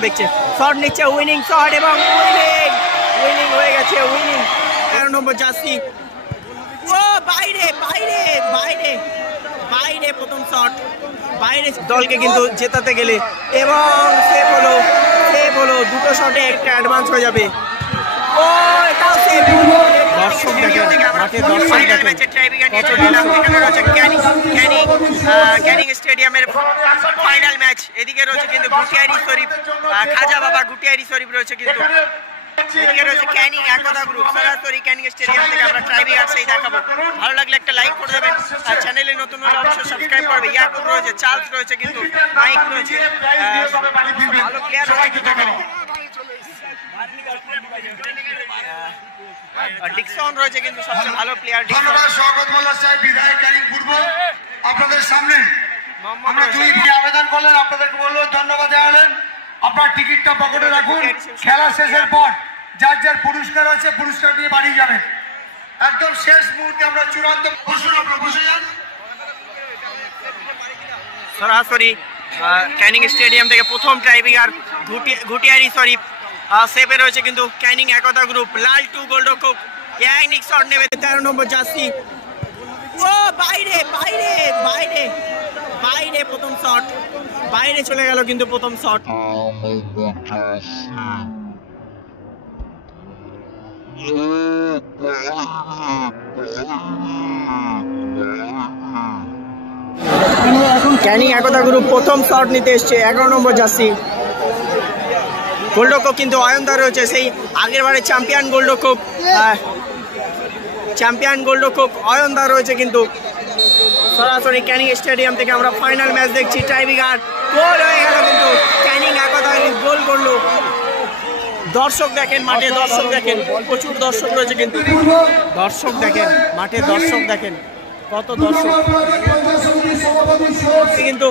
দেখছে শট নিচ্ছে, winning shot এবং উইনিং হয়ে গেছে। উইনিং 13 নম্বর জার্সি। ও বাইরে বাইরে বাইরে বাইরে প্রথম শট বাইরে, দলকে কিন্তু জেতাতে গেলে এবং সেভ হলো দুটো শটে একটা অ্যাডভান্স হয়ে যাবে। ও এটাও সেভ। দর্শক দেখেন, মাঠে দর্শক দেখেন, ক্যানিং স্টেডিয়ামের ফাইনাল ম্যাচ। এদিকে রয়েছে কিন্তু গুটিয়ারি শরীফ, খাজা বাবা গুটিয়ারি শরীফ রয়েছে, কিন্তু এদিকে রয়েছে ক্যানিং একতা গ্রুপ। সরাসরি ক্যানিং স্টেডিয়াম থেকে আমরা ট্রাইবিং আর সেই দেখাবো। ভালো লাগলে একটা লাইক করে দেবেন, আর চ্যানেলে নতুন হলে অবশ্যই সাবস্ক্রাইব করবে। ইয়াকুব রয়েছে, চার্লস রয়েছে, কিন্তু মাইক রয়েছে, ভালো প্লেয়ার রয়েছে কিন্তু এখানে। ডিকসন রয়েছে কিন্তু সবচেয়ে ভালো প্লেয়ার। স্বাগত মোল্লা সাহেব বিধায়ক ক্যানিং পূর্ব আপনাদের সামনে আমরা দুই আবেদন করলেন, আপনাদেরকে বললো ধন্যবাদ জানালেন। আপনার টিকিটটা পকেটে রাখুন, খেলা শেষের পর যার যার পুরস্কার আছে পুরস্কার দিয়ে বাড়ি যাবেন। একদম শেষ মুহূর্তে আমরা চূড়ান্ত বসে যান। সরাসরি ক্যানিং স্টেডিয়াম থেকে প্রথম ট্রাইবিং আর গুটিয়ারি শরীফ সেভে রয়েছে কিন্তু ক্যানিং একতা গ্রুপ। লাল টু গোলরক্ষক ইয়ানিক শট নেবে 13 নম্বর জার্সি। ও বাইরে বাইরে বাইরে বাইরে প্রথম শট বাইরে চলে গেল কিন্তু প্রথম শট। ক্যানিং একতা গ্রুপ প্রথম শট নিতে এসছে 11 নম্বর জার্সি। গোলরক্ষক কিন্তু অয়নদা রয়েছে, সেই আগের বারে চ্যাম্পিয়ন গোলরক্ষক অয়নদা রয়েছে কিন্তু। সরাসরি ক্যানিং স্টেডিয়াম থেকে আমরা ফাইনাল ম্যাচ দেখছি। ট্রাইবিং আর গোল হয়ে গেল কিন্তু ক্যানিং একতা গোল করলো। দর্শক দেখেন, মাঠে দর্শক দেখেন, প্রচুর দর্শক রয়েছে কিন্তু। দর্শক দেখেন, মাঠে দর্শক দেখেন, কত দর্শক কিন্তু।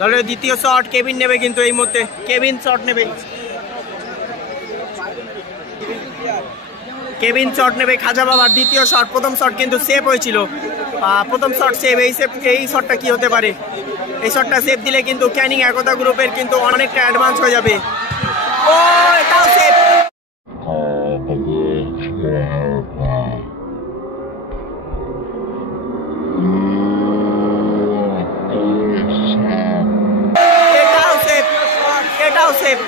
দলের দ্বিতীয় শট কেভিন নেবে কিন্তু এই মুহূর্তে, কেভিন শট নেবে, খাজা বাবার দ্বিতীয় শট। প্রথম শট কিন্তু সেভ হয়েছিল, প্রথম শট সেভ। এই শটটা কি হতে পারে? এই শটটা সেভ দিলে কিন্তু ক্যানিং একতা গ্রুপের কিন্তু অনেকটা অ্যাডভান্স হয়ে যাবে। ও এটাও সেভ। এটাও সেভ।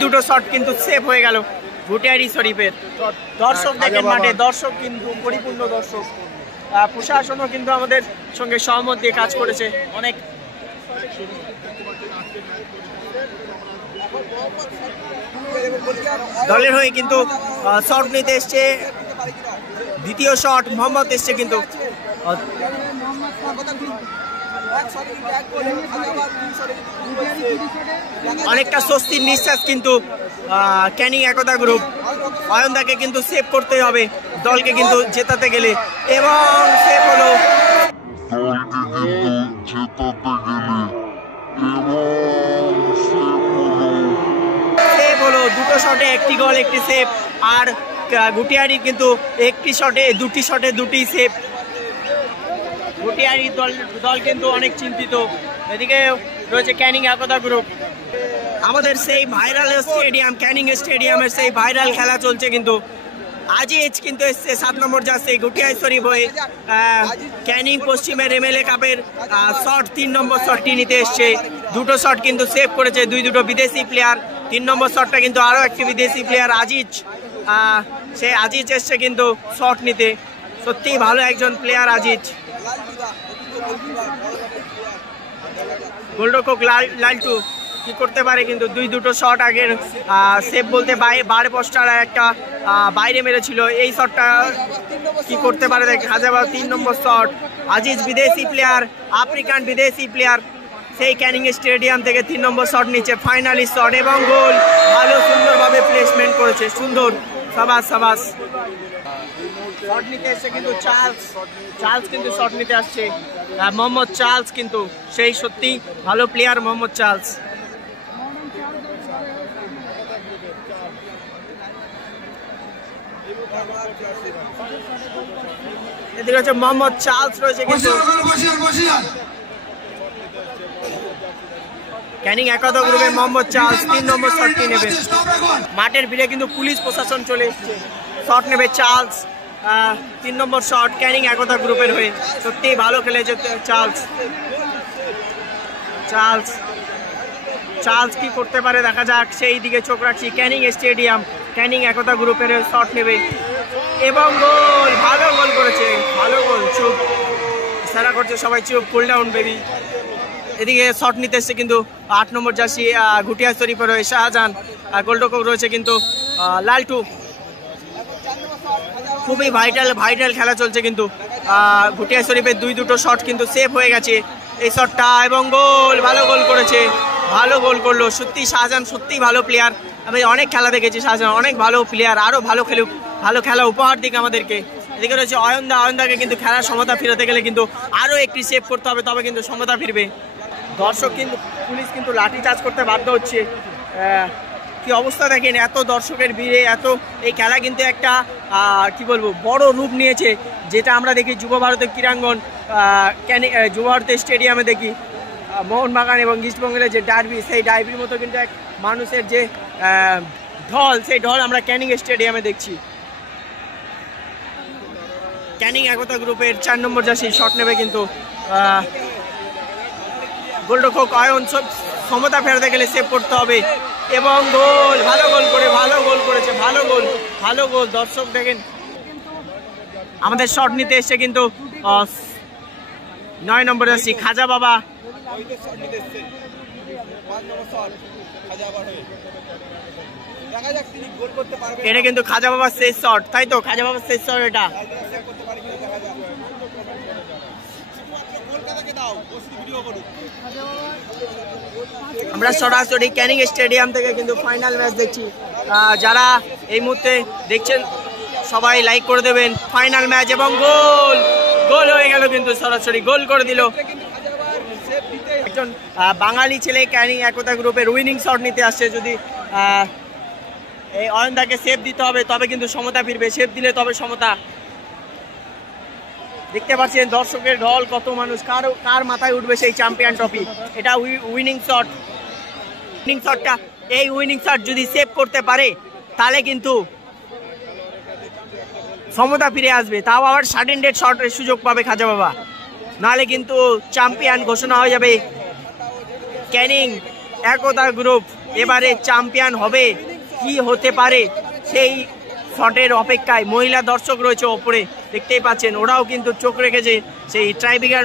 দুটো শট কিন্তু সেভ হয়ে গেল গুটিয়ারি শরীফের। দর্শক দেখেন, মাঠে দর্শক কিন্তু পরিপূর্ণ দর্শক। প্রশাসনও কিন্তু আমাদের সঙ্গে সহমত দিয়ে কাজ করেছে অনেক। দলের হয়ে কিন্তু শট নিতে এসছে, দ্বিতীয় শট মোহাম্মদ এসছে কিন্তু। অনেকটা স্বস্তির নিঃশ্বাস কিন্তু ক্যানিং একতা গ্রুপ। অয়নদাকে কিন্তু সেভ করতে হবে দলকে কিন্তু জেতাতে গেলে, এবং সেভ হলো। দুটো শটে একটি গোল, একটি সেভ। আর গুটিয়ারি কিন্তু দুটি শটে দুটি সেভ। গুটিয়ারি দল কিন্তু অনেক চিন্তিত। এদিকে রয়েছে ক্যানিং একতা গ্রুপ। আমাদের সেই ভাইরাল স্টেডিয়াম, ক্যানিং স্টেডিয়ামের সেই ভাইরাল খেলা চলছে কিন্তু। আজিজ কিন্তু এসছে 7 নম্বর জার্সি গুটিয়ারি শরীফ হয়ে। ক্যানিং পশ্চিমের MLA কাপের শট 3 নম্বর শটটি নিতে এসছে। দুটো শট কিন্তু সেভ করেছে দুটো বিদেশি প্লেয়ার। 3 নম্বর শটটা কিন্তু আরও একটি বিদেশি প্লেয়ার আজিজ, সে আজিজ এসছে কিন্তু শট নিতে। সত্যিই ভালো একজন প্লেয়ার আজিজ। গোলরক্ষক লালটু কি করতে পারে কিন্তু। দুটো শট আগের সেভ বলতে বারে পোস্টার একটা বাইরে মেরেছিল। এই শটটা কি করতে পারে দেখ। হাজারবার 3 নম্বর শট। আজিজ বিদেশি প্লেয়ার, আফ্রিকান বিদেশি প্লেয়ার, সেই ক্যানিং স্টেডিয়াম থেকে 3 নম্বর শট নিচ্ছে। ফাইনালি শট এবং গোল। ভালো সুন্দরভাবে প্লেসমেন্ট করেছে, সুন্দর। সাবাস সাবাস। শট নিতে এসছে কিন্তু চার্লস কিন্তু শট নিতে আসছে। মোহাম্মদ চার্লস কিন্তু সেই সত্যি ভালো প্লেয়ার মোহাম্মদ চার্লস। এদিকে হচ্ছে মোহাম্মদ চার্লস রয়েছে কিন্তু ক্যানিং একতা গ্রুপের মোহাম্মদ চার্লস 3 নম্বর শটটি নেবে। মাঠের ভিড়ে কিন্তু পুলিশ প্রশাসন চলে এসছে। শট নেবে চার্লস, 3 নম্বর শট ক্যানিং একতা গ্রুপের হয়ে। সত্যি ভালো খেলেছে চার্লস। চার্লস চার্লস কি করতে পারে দেখা যাক, সেই দিকে চোখ রাখছি। ক্যানিং স্টেডিয়াম, ক্যানিং একতা গ্রুপের শট নেবে এবং গোল, ভালো গোল করেছে, ভালো গোল। চুপ সারা করছে সবাই, চুপ, কুল ডাউন বেবি। এদিকে শট নিতে এসছে কিন্তু 8 নম্বর জার্সি ঘুটিয়া শরীফের হয়ে শাহজাহান। গোলরক্ষক রয়েছে কিন্তু লালটু। খুবই ভাইটাল খেলা চলছে কিন্তু ঘুটিয়া শরীফের দুটো শট কিন্তু সেভ হয়ে গেছে এই শটটা এবং গোল, ভালো গোল করেছে, ভালো গোল করলো। সত্যি শাহজাহান সত্যি ভালো প্লেয়ার, আমি অনেক খেলা দেখেছি শাহজাহান, অনেক ভালো প্লেয়ার, আরও ভালো খেলুক, ভালো খেলা উপহার দিক আমাদেরকে। এদিকে রয়েছে অয়নদাকে কিন্তু খেলার সমতা ফিরতে গেলে কিন্তু আরও একটি সেভ করতে হবে, তবে কিন্তু সমতা ফিরবে। দর্শক কিন্তু পুলিশ কিন্তু লাঠি চার্জ করতে বাধ্য হচ্ছে। কি অবস্থা দেখেন, এত দর্শকের ভিড়ে এত এই খেলা কিন্তু একটা কি বলবো বড় রূপ নিয়েছে, যেটা আমরা দেখি যুব ভারতের ক্রীড়াঙ্গন যুব ভারতের স্টেডিয়ামে দেখি মোহনবাগান এবং ইস্টবেঙ্গলের যে ডার্বি, সেই ডার্বির মতো কিন্তু এক মানুষের যে ঢল, সেই ঢল আমরা ক্যানিং স্টেডিয়ামে দেখছি। ক্যানিং একতা গ্রুপের 4 নম্বর জার্সি শট নেবে কিন্তু গোলরক্ষক অয়ন সমতা ফেরাতে গেলে সেভ করতে হবে এবং গোল, ভালো গোল করে, ভালো গোল করেছে, ভালো গোল। দর্শক দেখেন আমাদের শট নিতে এসছে কিন্তু 9 নম্বর জার্সি খাজা বাবা। এটা কিন্তু খাজা বাবার শেষ শট, তাই তো? খাজা বাবার শেষ শট এটা। আমরা সরাসরি ক্যানিং স্টেডিয়াম থেকে কিন্তু ফাইনাল ম্যাচ দেখছি। যারা এই মুহূর্তে দেখছেন সবাই লাইক করে দেবেন। ফাইনাল ম্যাচ এবং গোল হয়ে গেল কিন্তু, সরাসরি গোল করে দিল একজন বাঙালি ছেলে। ক্যানিং একতা গ্রুপের উইনিং শট নিতে আসছে। যদি এই অয়নদাকে সেভ দিতে হবে তবে কিন্তু সমতা ফিরবে, সেভ দিলে তবে সমতা। দেখতে পাচ্ছেন দর্শকের ঢল, কত মানুষ, কার মাথায় উঠবে সেই চ্যাম্পিয়ন ট্রফি। এটা উইনিং শটটা, এই উইনিং শট যদি সেভ করতে পারে তাহলে কিন্তু সমতা ফিরে আসবে, তাও আবার সাডেন ডেড শটের সুযোগ পাবে খাজা বাবা, নাহলে কিন্তু চ্যাম্পিয়ন ঘোষণা হয়ে যাবে। ক্যানিং একতা গ্রুপ এবারে চ্যাম্পিয়ন হবে, কি হতে পারে সেই শটের অপেক্ষায়। মহিলা দর্শক রয়েছে ওপরে, দেখতেই পাচ্ছেন, ওরাও কিন্তু চোখ রেখেছে সেই ট্রাইব্রিগার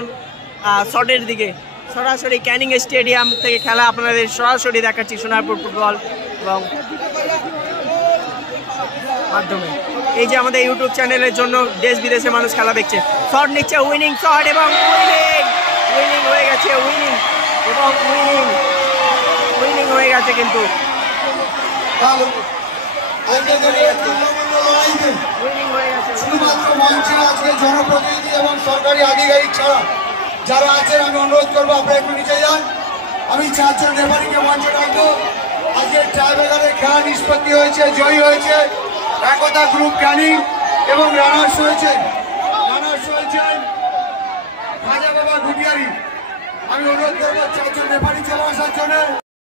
শটের দিকে। সরাসরি ক্যানিং স্টেডিয়াম থেকে খেলা আপনাদের সরাসরি দেখাচ্ছি সোনারপুর ফুটবল এবং মাধ্যমে। এই যে আমাদের ইউটিউব চ্যানেলের জন্য দেশ বিদেশে মানুষ খেলা দেখছে। শট নিচ্ছে, উইনিং শট এবং উইনিং হয়ে গেছে, উইনিং হয়ে গেছে কিন্তু শুধুমাত্র মঞ্চে আজকে জনপ্রতিনিধি এবং সরকারি আধিকারিক ছাড়া যারা আছেন আমি অনুরোধ করবো আপনারা একটু নিচে যান। আমি 4 জন রেফারিকে মঞ্চে রাখবো। আজকে ট্রাইব্রেকারের খেলা নিষ্পত্তি হয়েছে, জয়ী হয়েছে একতা গ্রুপ ক্যানিং এবং রানার্স হয়েছেন খাজা বাবা ঘুটিয়ারি। আমি অনুরোধ করবো 4 জন রেফারি চলে আসার জন্য।